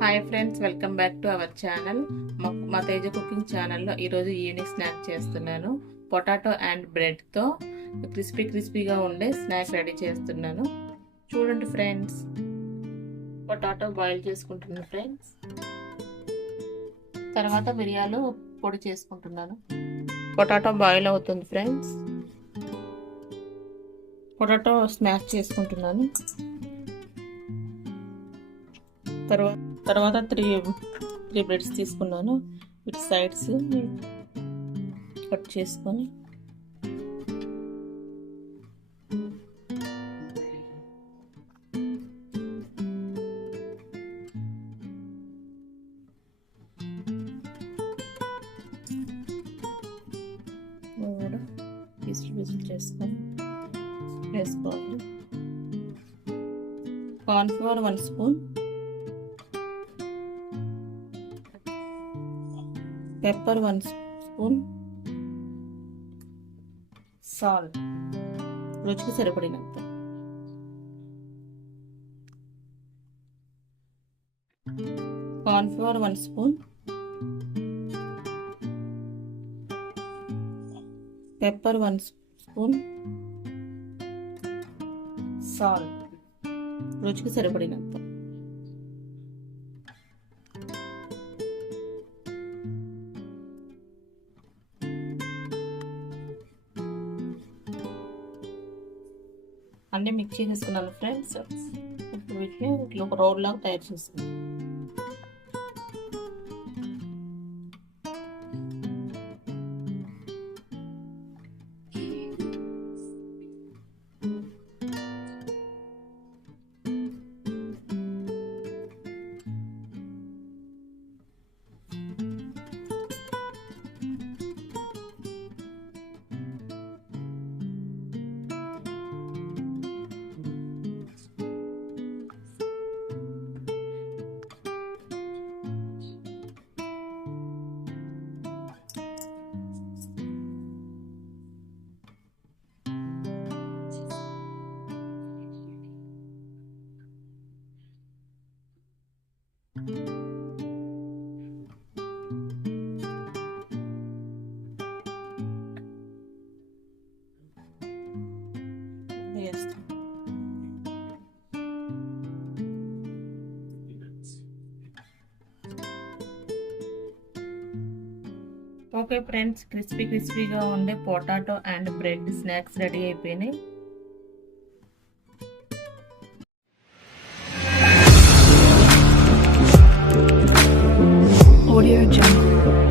Hi friends, welcome back to our channel. మా తేజ కుకింగ్ ఛానల్లో ఈరోజు ఈవినింగ్ స్నాక్ చేస్తున్నాను. పొటాటో అండ్ బ్రెడ్తో క్రిస్పీగా ఉండే స్నాక్ రెడీ చేస్తున్నాను. చూడండి ఫ్రెండ్స్, పొటాటో బాయిల్ చేసుకుంటున్నాను ఫ్రెండ్స్. తర్వాత మిరియాలు పొడి చేసుకుంటున్నాను. పొటాటో బాయిల్ అవుతుంది ఫ్రెండ్స్. పొటాటో స్మాష్ చేసుకుంటున్నాను. తర్వాత త్రీ బ్రెడ్స్ తీసుకున్నాను. వీటి సైడ్స్ కట్ చేసుకొని పీసులు చేసుకొని వేసుకోవాలి. కార్న్ఫ్లోర్ 1 స్పూన్, పెప్పర్ 1 స్పూన్, సాల్ట్ రుచికి సరిపడినంత, కార్న్ఫ్లోర్ 1 స్పూన్, పెప్పర్ 1 స్పూన్, సాల్ట్ రుచికి సరిపడినంత. అన్నీ మిక్స్ చేసుకున్నాను ఫ్రెండ్స్. ఇప్పుడు వీటిని ఇట్లా ఒక రోల్ లాగా తయారు చేసుకున్నాను. ఓకే ఫ్రెండ్స్, క్రిస్పీగా ఉండే potato and bread snacks ready అయిపోయినాయి. Audio Jungle.